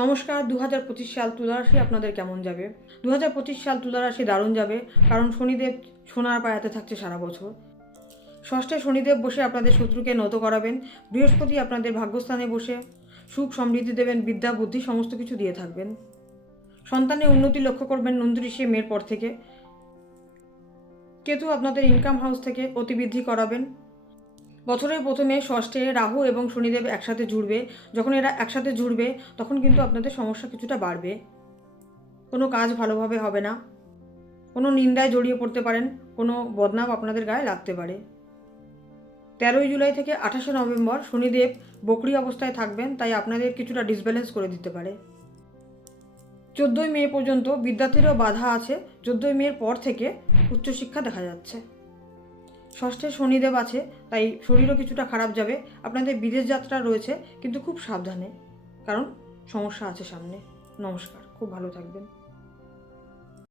নমস্কার। 2025 সাল তুলা রাশি আপনাদের কেমন যাবে? 2025 সাল তুলা রাশি দারুণ যাবে, কারণ শনিদেব সোনার পায়াতে থাকছে সারা বছর। ষষ্ঠে শনিদেব বসে আপনাদের শত্রুকে নত করাবেন। বৃহস্পতি আপনাদের ভাগ্যস্থানে বসে সুখ সমৃদ্ধি দেবেন, বিদ্যা বুদ্ধি সমস্ত কিছু দিয়ে থাকবেন। সন্তানের উন্নতি লক্ষ্য করবেন 29শে মের পর থেকে। কেতু আপনাদের ইনকাম হাউস থেকে অতিবৃদ্ধি করাবেন। বছরের প্রথমে ষষ্ঠে রাহু এবং শনিদেব একসাথে জুড়বে। যখন এরা একসাথে জুড়বে তখন কিন্তু আপনাদের সমস্যা কিছুটা বাড়বে। কোনো কাজ ভালোভাবে হবে না, কোনো নিন্দায় জড়িয়ে পড়তে পারেন, কোনো বদনাম আপনাদের গায়ে লাগতে পারে। 13ই জুলাই থেকে 28শে নভেম্বর শনিদেব বকরি অবস্থায় থাকবেন, তাই আপনাদের কিছুটা ডিসব্যালেন্স করে দিতে পারে। 14ই মে পর্যন্ত বিদ্যার্থীরও বাধা আছে। 14ই মের পর থেকে উচ্চশিক্ষা দেখা যাচ্ছে। ষষ্ঠে শনিদেব আছে, তাই শরীরও কিছুটা খারাপ যাবে। আপনাদের বিদেশ যাত্রা রয়েছে, কিন্তু খুব সাবধানে, কারণ সমস্যা আছে সামনে। নমস্কার, খুব ভালো থাকবেন।